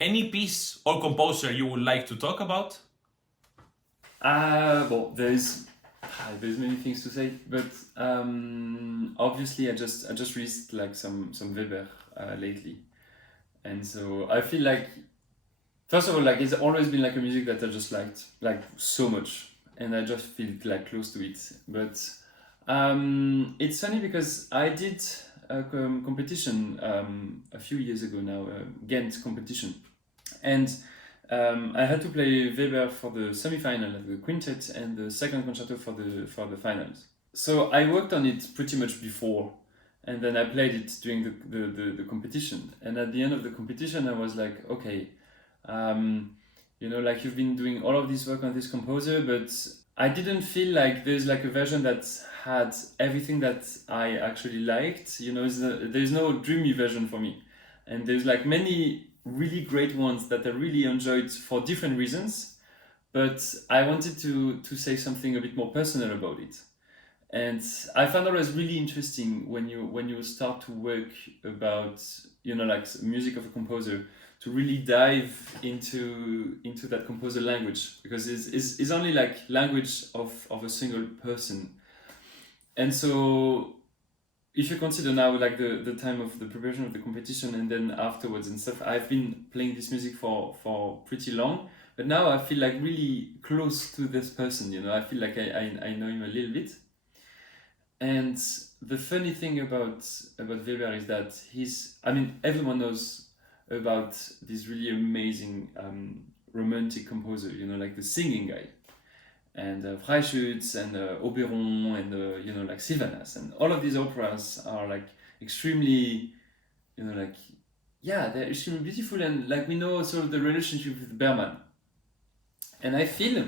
Any piece or composer you would like to talk about? Well, there's many things to say, but obviously I just released like some Weber lately, and so I feel like first of all like it's always been like a music that I just liked like so much, and I just feel like close to it. But it's funny because I did a competition a few years ago now, Ghent competition, and I had to play Weber for the semi-final of the quintet and the second concerto for the finals. So I worked on it pretty much before, and then I played it during the competition. And at the end of the competition, I was like, okay, like you've been doing all of this work on this composer, but I didn't feel like there's like a version that had everything that I actually liked. There's no dreamy version for me, and there's like many really great ones that I really enjoyed for different reasons, but I wanted to say something a bit more personal about it. And I found it was really interesting when you start to work about like music of a composer, to really dive into that composer language, because it's only like language of a single person. And so if you consider now like the time of the preparation of the competition and then afterwards and stuff, I've been playing this music for pretty long, but now I feel like really close to this person. I feel like I know him a little bit. And the funny thing about Weber is that everyone knows about this really amazing romantic composer, like the singing guy, and Freischütz and Oberon and like Sylvanas, and all of these operas are like extremely, they're extremely beautiful, and like we know also the relationship with Bergman. And I feel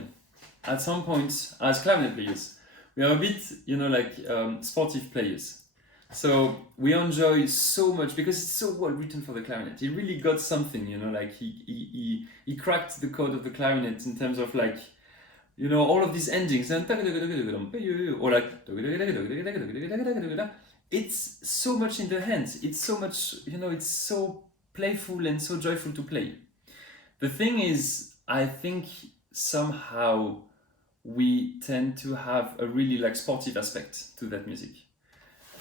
at some point as clarinet players, we are a bit, sportive players. So we enjoy so much because it's so well written for the clarinet. He really got something, like he cracked the code of the clarinet in terms of like, all of these endings, or like, it's so much in the hands. It's so much, it's so playful and so joyful to play. The thing is, I think somehow we tend to have a really like sportive aspect to that music.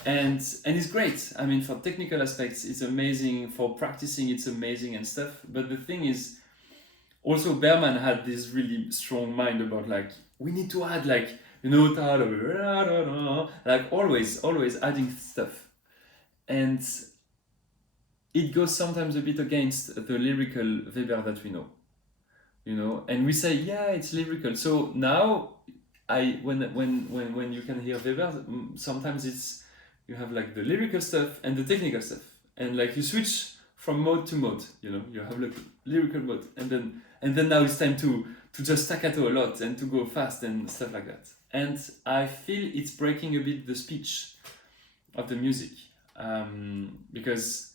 And it's great. I mean, for technical aspects, it's amazing. For practicing, it's amazing and stuff. But the thing is, also Bergman had this really strong mind about like, we need to add like, like always adding stuff. And it goes sometimes a bit against the lyrical Weber that we know. And we say, yeah, it's lyrical. So now when you can hear Weber, sometimes it's, you have like the lyrical stuff and the technical stuff, and like you switch from mode to mode. You have like lyrical mode, and then now it's time to just staccato a lot and to go fast and stuff like that. And I feel it's breaking a bit the speech of the music, because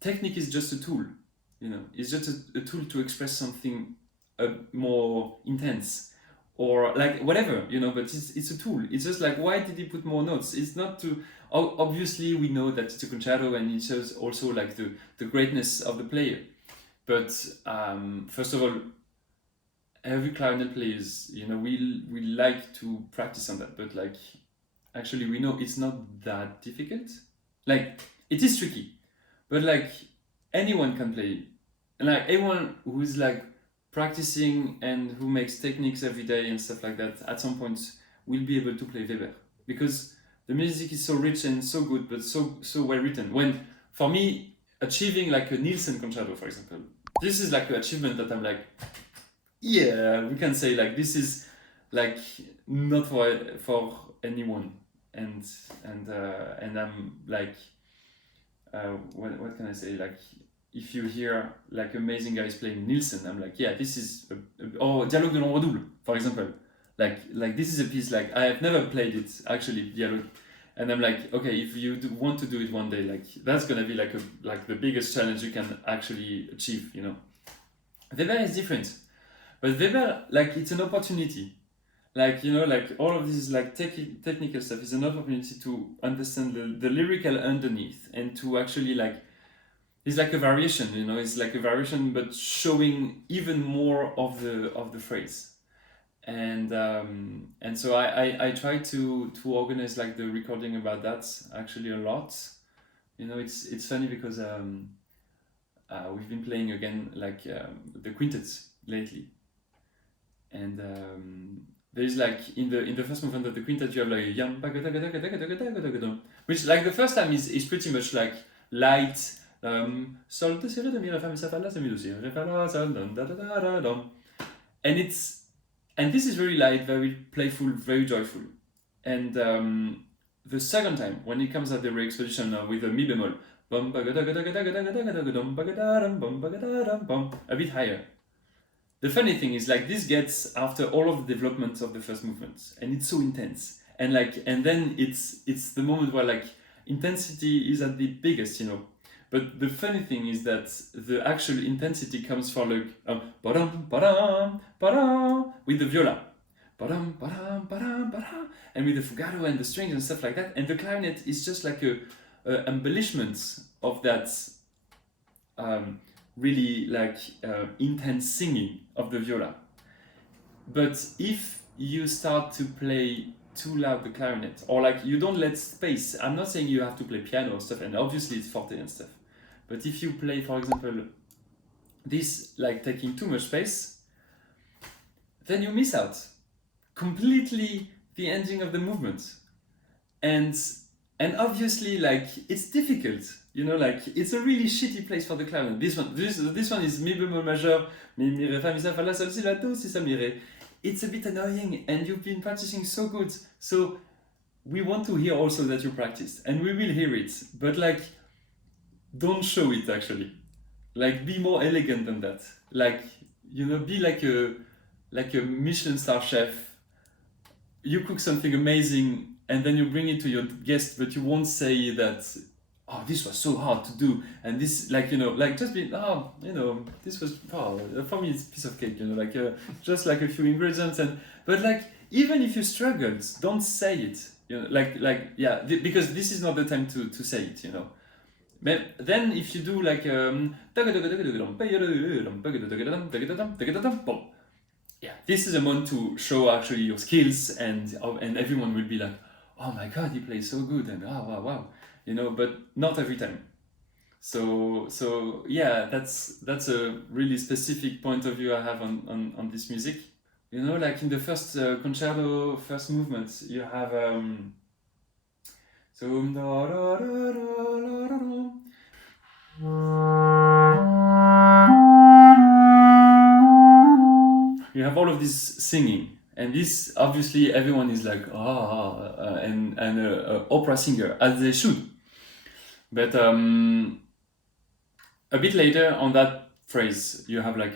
technique is just a tool. It's just a tool to express something more intense, or like whatever, but it's a tool. It's just like, why did he put more notes? It's not to, obviously we know that it's a concerto and it shows also like the greatness of the player. But first of all, every clarinet players, we like to practice on that, but like actually we know it's not that difficult. Like it is tricky, but like anyone can play, and like anyone who's like practicing and who makes techniques every day and stuff like that, at some point will be able to play Weber, because the music is so rich and so good, but so well written. When for me, achieving like a Nielsen concerto, for example, this is like an achievement that I'm like, yeah, we can say like this is like not for anyone, and I'm like, what can I say, like, if you hear like amazing guys playing Nielsen, I'm like, yeah, this is Dialogue de l'ombre double, for example. Like this is a piece, like I have never played it actually, Dialogue, and I'm like, okay, if you want to do it one day, like that's gonna be like the biggest challenge you can actually achieve. Weber is different, but Weber, like, it's an opportunity. Like, like all of this like technical stuff is an opportunity to understand the lyrical underneath, and to actually like, it's like a variation, you know, it's like a variation, but showing even more of the phrase. And so I try to organize like the recording about that actually a lot. You know, it's funny because we've been playing again like the quintets lately, and there's like in the first movement of the quintet you have like yam, which like the first time is pretty much like light, sol do si re do mi re fa mi sa fa la si mi do si re fa la sol don da da da da dom, and this is very light, very playful, very joyful. And the second time when it comes at the re-exposition with a mi bemol, a bit higher. The funny thing is like this gets after all of the development of the first movement, and it's so intense, and then it's the moment where like intensity is at the biggest, you know. But the funny thing is that the actual intensity comes from like ba-dum, ba-dum, ba-dum, with the viola, ba-dum, ba-dum, ba-dum, ba-dum, and with the fugato and the strings and stuff like that. And the clarinet is just like a embellishment of that really like intense singing of the viola. But if you start to play too loud the clarinet, or like you don't let space, I'm not saying you have to play piano or stuff, and obviously it's forte and stuff, but if you play, for example, this like taking too much space, then you miss out completely the ending of the movement. And obviously like it's difficult, you know, like it's a really shitty place for the clarinet. This one is mi bemol majeur, mi re fa mi sa fa la sol si la do si sa mi re. It's a bit annoying, and you've been practicing so good, so we want to hear also that you practiced, and we will hear it, but like don't show it actually. Like be more elegant than that. Like, you know, be like a Michelin star chef. You cook something amazing and then you bring it to your guest, but you won't say that, oh, this was so hard to do, and this, like, you know, like just be, oh, you know, this was, oh, for me it's a piece of cake, you know, like just like a few ingredients, but like even if you struggled, don't say it, you know, like yeah, because this is not the time to say it, you know. But then if you do like yeah, this is a moment to show actually your skills, and everyone will be like, oh my god, he plays so good, and oh wow, you know, but not every time. So yeah, that's a really specific point of view I have on this music. You know, like in the first concerto, first movement, you have so you have all of this singing, and this obviously everyone is like and opera singer, as they should. But a bit later on that phrase you have like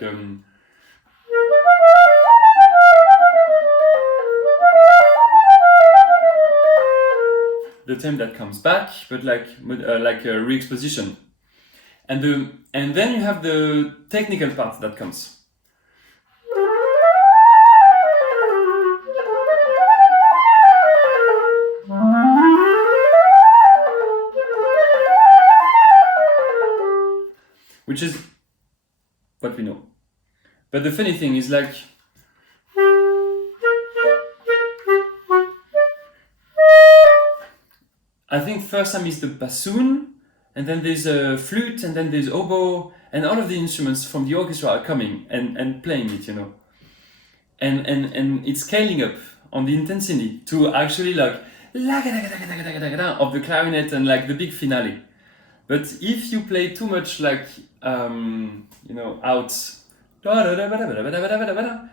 the theme that comes back, but like a re-exposition, and then you have the technical part that comes. Which is what we know. But the funny thing is like I think first time is the bassoon, and then there's a flute, and then there's oboe, and all of the instruments from the orchestra are coming and playing it, you know. And it's scaling up on the intensity to actually like of the clarinet and like the big finale. But if you play too much like you know, out,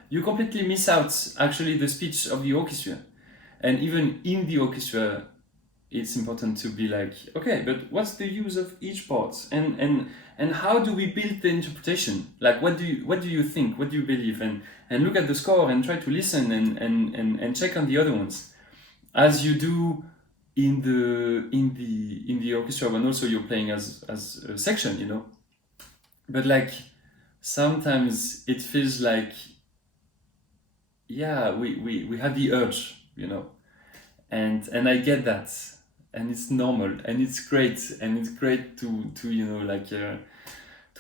you completely miss out actually the speech of the orchestra. And even in the orchestra, it's important to be like, okay, but what's the use of each part, and how do we build the interpretation? Like, what do you think? What do you believe? And look at the score and try to listen and check on the other ones, as you do in the orchestra when also you're playing as a section, you know. But like sometimes it feels like, yeah, we have the urge, you know, and I get that. and it's normal, and it's great to you know, like to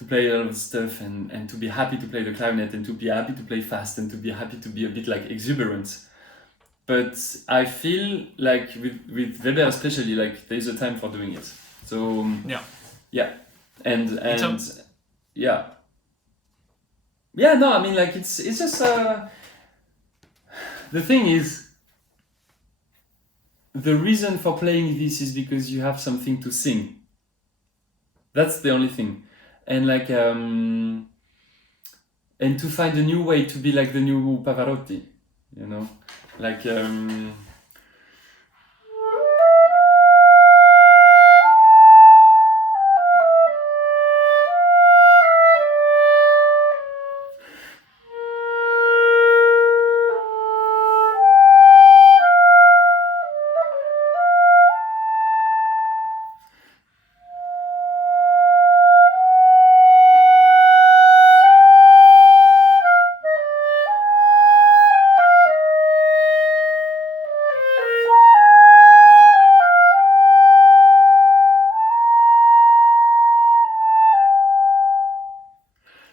play a lot of stuff, and to be happy to play the clarinet, and to be happy to play fast, and to be happy to be a bit like exuberant. But I feel like with Weber especially, like there's a time for doing it. So yeah, and yeah. No, I mean, like it's just the thing is, the reason for playing this is because you have something to sing. That's the only thing, and like and to find a new way to be like the new Pavarotti, you know, like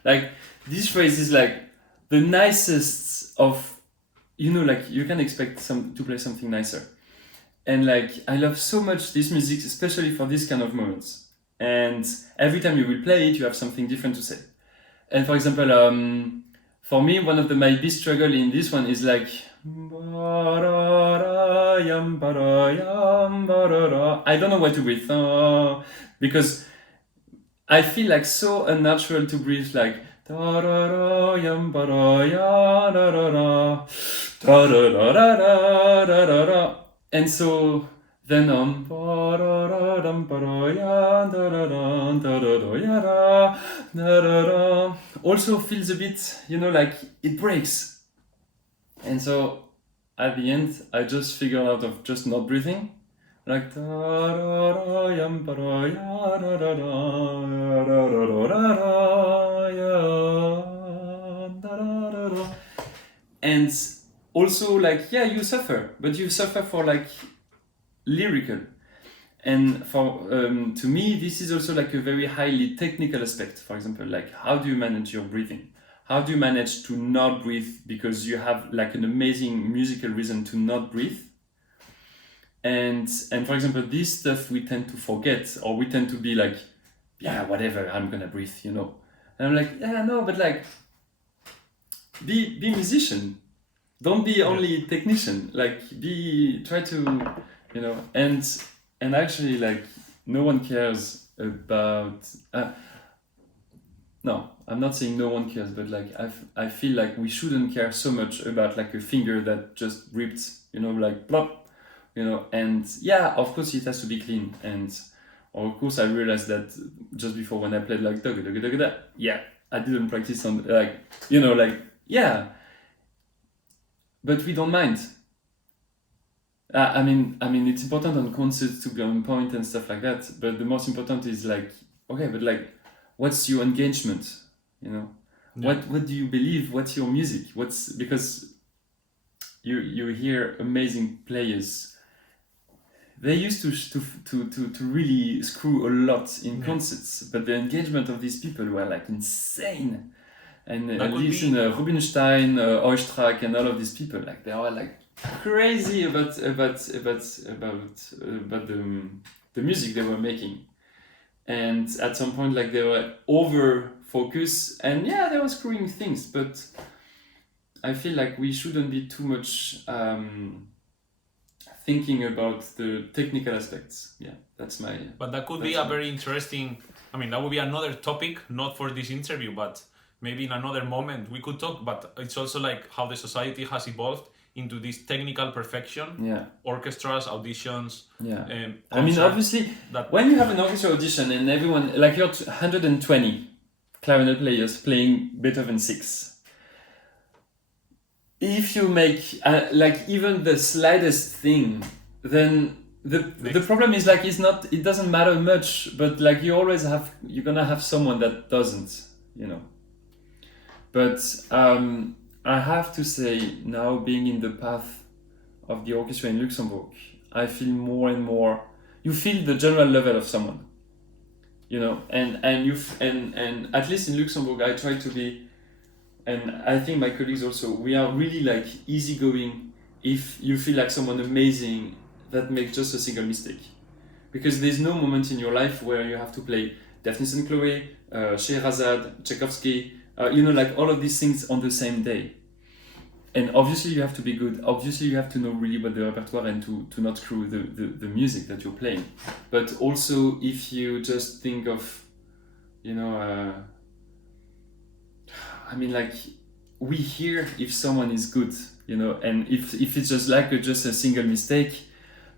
like this phrase is like the nicest of, you know, like you can expect to play something nicer, and like I love so much this music, especially for this kind of moments, and every time you will play it you have something different to say. And for example, for me, one of my big struggle in this one is like I don't know what to breathe because I feel like so unnatural to breathe like and so then also feels a bit, you know, like it breaks. And so at the end I just figured out of just not breathing, like and also like you suffer, but you suffer for like lyrical, and for to me this is also like a very highly technical aspect. For example, like how do you manage your breathing? How do you manage to not breathe because you have like an amazing musical reason to not breathe? And for example, this stuff we tend to forget, or we tend to be like, whatever, I'm gonna breathe, you know. And I'm like, no, but like, be musician. Don't be only technician. Like, try to, you know. And actually, like, no one cares about. No, I'm not saying no one cares, but like, I feel like we shouldn't care so much about like a finger that just ripped, you know, like plop. You know, and of course it has to be clean, and of course I realized that just before when I played like I didn't practice on like, you know, like but we don't mind. I mean it's important on concerts to be on point and stuff like that, but the most important is like, okay, but like what's your engagement, you know? What do you believe? What's your music? Because you hear amazing players. They used to really screw a lot in concerts, but the engagement of these people were like insane. And listen, Rubinstein, Oistrakh, and all of these people, like they are like crazy about the music they were making. And at some point, like they were over focused, and they were screwing things. But I feel like we shouldn't be too much. Thinking about the technical aspects. That's my. But that could be a very interesting. I mean, that would be another topic, not for this interview, but maybe in another moment we could talk. But it's also like how the society has evolved into this technical perfection. Orchestras, auditions. I mean, obviously, when you have an orchestra audition and everyone, like you're 120 clarinet players playing Beethoven 6. If you make like even the slightest thing, then the problem is like it doesn't matter much, but like you're gonna have someone that doesn't, you know. But I have to say, now being in the path of the orchestra in Luxembourg, I feel more and more you feel the general level of someone, you know, and at least in Luxembourg, I try to be, and I think my colleagues also, we are really like easygoing. If you feel like someone amazing that makes just a single mistake, because there's no moment in your life where you have to play Daphnis and Chloe, Scheherazade, Tchaikovsky, you know, like all of these things on the same day. And obviously you have to be good. Obviously you have to know really what the repertoire and to not screw the music that you're playing. But also if you just think of, you know, I mean, like, we hear if someone is good, you know, and if it's just like just a single mistake,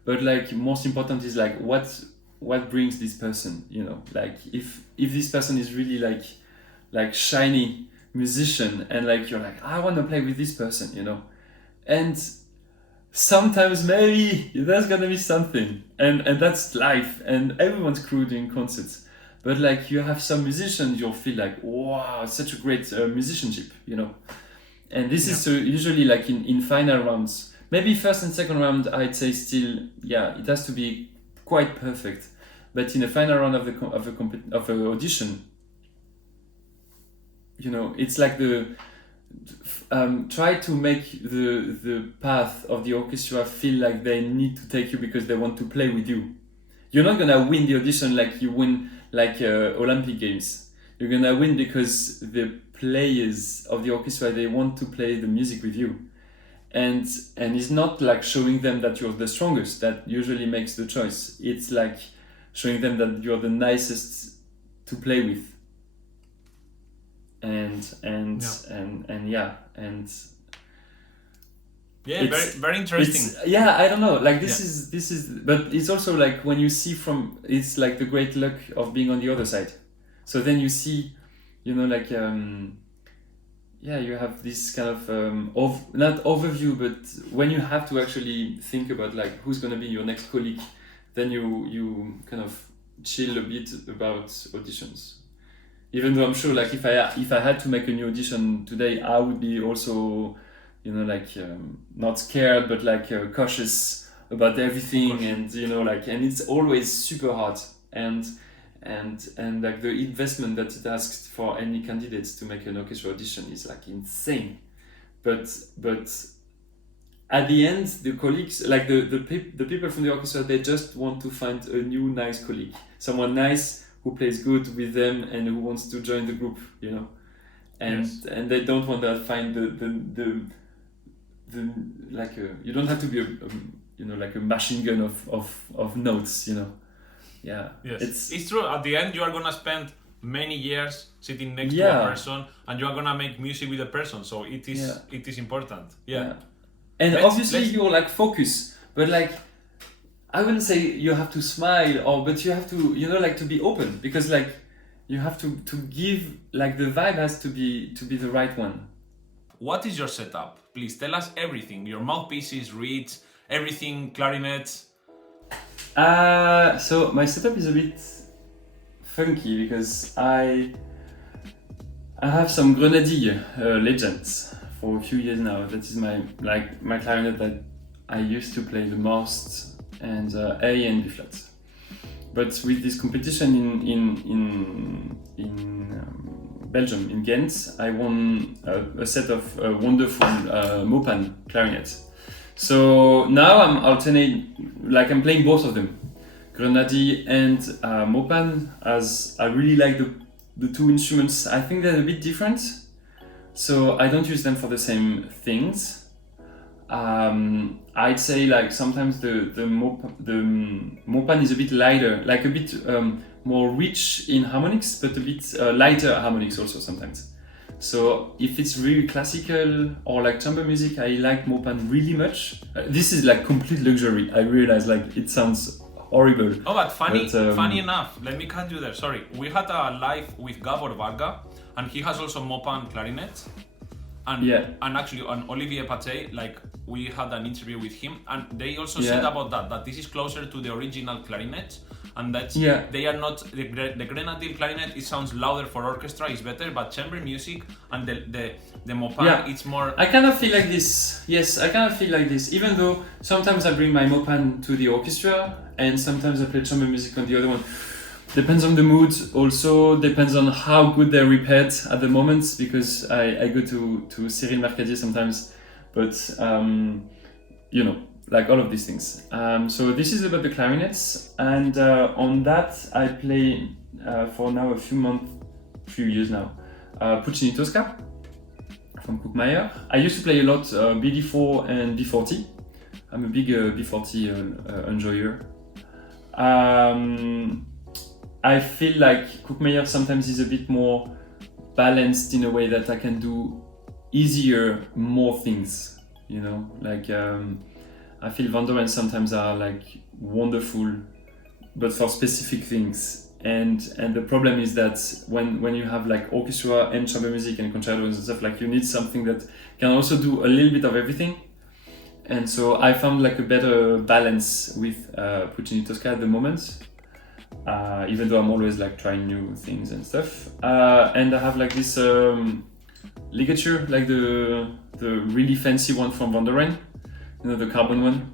but like most important is like what brings this person, you know, like if this person is really like shiny musician and like you're like, I want to play with this person, you know, and sometimes maybe there's gonna be something, and that's life, and everyone's cool doing concerts. But like you have some musicians, you'll feel like, wow, such a great musicianship, you know. And this is usually like in final rounds. Maybe first and second round, I'd say still, yeah, it has to be quite perfect. But in the final round of the audition, you know, it's like try to make the path of the orchestra feel like they need to take you because they want to play with you. You're not gonna win the audition like you win like Olympic Games. You're gonna win because the players of the orchestra, they want to play the music with you, and it's not like showing them that you're the strongest that usually makes the choice. It's like showing them that you're the nicest to play with, very interesting. Yeah, I don't know, like this is but it's also like when you see it's like the great luck of being on the other side. So then you see, you know, like you have this kind of not overview, but when you have to actually think about like who's going to be your next colleague, then you kind of chill a bit about auditions. Even though I'm sure like if I had to make a new audition today, I would be also, you know, like not scared, but like cautious about everything, and you know, like, and it's always super hard, and like the investment that it asks for any candidates to make an orchestra audition is like insane, but at the end, the colleagues, like the people from the orchestra, they just want to find a new nice colleague, someone nice who plays good with them and who wants to join the group, you know, and they don't want to find the like you don't have to be you know, like a machine gun of notes, you know. Yeah. Yes. It's true. At the end, you are gonna spend many years sitting next to a person, and you are gonna make music with a person. So it is important. Yeah. And obviously you're like focus, but like I wouldn't say you have to smile but you have to, you know, like to be open, because like you have to give, like the vibe has to be the right one. What is your setup? Please tell us everything. Your mouthpieces, reeds, everything, clarinet. So my setup is a bit funky because I have some Grenadier legends for a few years now. That is my clarinet that I used to play the most, and A and B flat. But with this competition in Belgium, in Ghent, I won a set of wonderful Mopan clarinets. So now I'm alternating, like I'm playing both of them, Grenadier and Mopan, as I really like the two instruments. I think they're a bit different, so I don't use them for the same things. I'd say like sometimes the Mopan is a bit lighter, like a bit more rich in harmonics, but a bit lighter harmonics also sometimes. So if it's really classical or like chamber music, I like Mopan really much. This is like complete luxury. I realize like it sounds horrible. Oh, but funny enough, let me cut you there. Sorry, we had a live with Gabor Varga, and he has also Mopan clarinet. And Yeah. and actually on Olivier Paté, like we had an interview with him, and they also Yeah. said about that this is closer to the original clarinet, and that Yeah. they are not the grenadine clarinet. It sounds louder for orchestra, is better, but chamber music and the Mopin, Yeah. it's more. I kind of feel like this. Yes, I kind of feel like this. Even though sometimes I bring my Mopin to the orchestra, and sometimes I play chamber music on the other one. Depends on the mood. Also depends on how good they're repaired at the moment, because I go to Cyril Mercadier sometimes, but you know, like all of these things. So this is about the clarinets, and on that I play for now a few years now, Puccini Tosca from Koopmeier. I used to play a lot BD4 and B40. I'm a big B40 enjoyer. I feel like Koopmeier sometimes is a bit more balanced in a way that I can do easier more things, you know, like I feel Van Doren sometimes are like wonderful, but for specific things. And the problem is that when you have like orchestra and chamber music and concertos and stuff, like you need something that can also do a little bit of everything. And so I found like a better balance with Puccini Tosca at the moment. Even though I'm always like trying new things and stuff, and I have like this ligature, like the really fancy one from Van Doren, you know, the carbon one.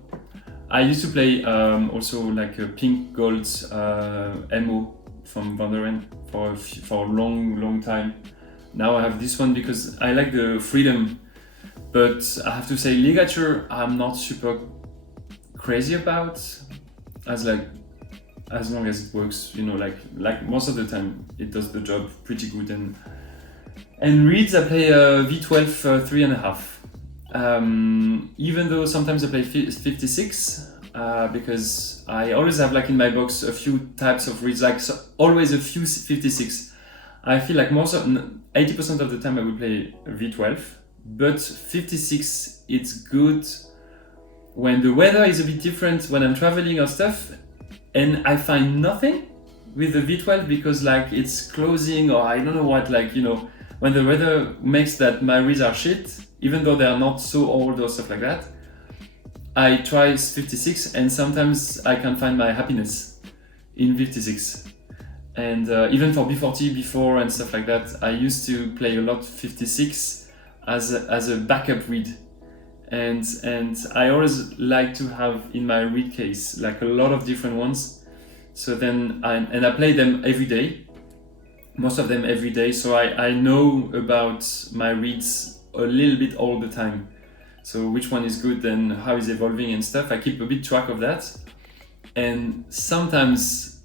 I used to play also like a pink gold MO from Van Doren for a long time. Now I have this one because I like the freedom, but I have to say ligature I'm not super crazy about, as long as it works, you know, like most of the time it does the job pretty good. And reeds I play V12 3.5. Even though sometimes I play 56 because I always have like in my box a few types of reeds, like so always a few 56. I feel like 80% of the time I will play V12, but 56 it's good when the weather is a bit different, when I'm traveling or stuff. And I find nothing with the V12 because like it's closing or I don't know what, like, you know, when the weather makes that my reeds are shit, even though they are not so old or stuff like that, I try 56 and sometimes I can find my happiness in 56. And even for B40 before and stuff like that, I used to play a lot 56 as a backup reed. And I always like to have in my reed case like a lot of different ones. So then I play them every day, most of them every day. So I know about my reeds a little bit all the time. So which one is good and how is evolving and stuff. I keep a bit track of that. And sometimes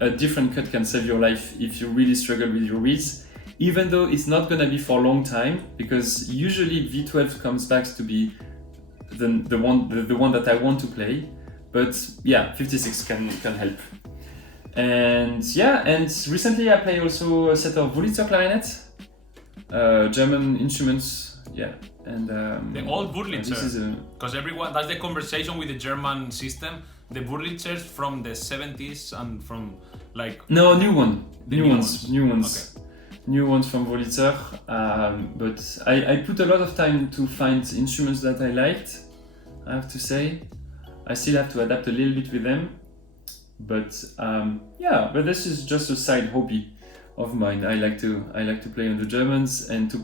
a different cut can save your life if you really struggle with your reeds. Even though it's not gonna be for a long time, because usually V12 comes back to be the one that I want to play. But yeah, 56 can help. And yeah, and recently I play also a set of Wurlitzer clarinet, German instruments. Yeah, and The old Wurlitzer, because everyone, that's the conversation with the German system. The Wurlitzers from the 70s and from like new ones. Okay. New ones from Wurlitzer, but I put a lot of time to find instruments that I liked, I have to say. I still have to adapt a little bit with them, but yeah, but this is just a side hobby of mine. I like to play on the Germans and to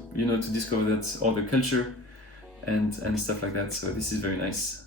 discover that all the culture and stuff like that, so this is very nice.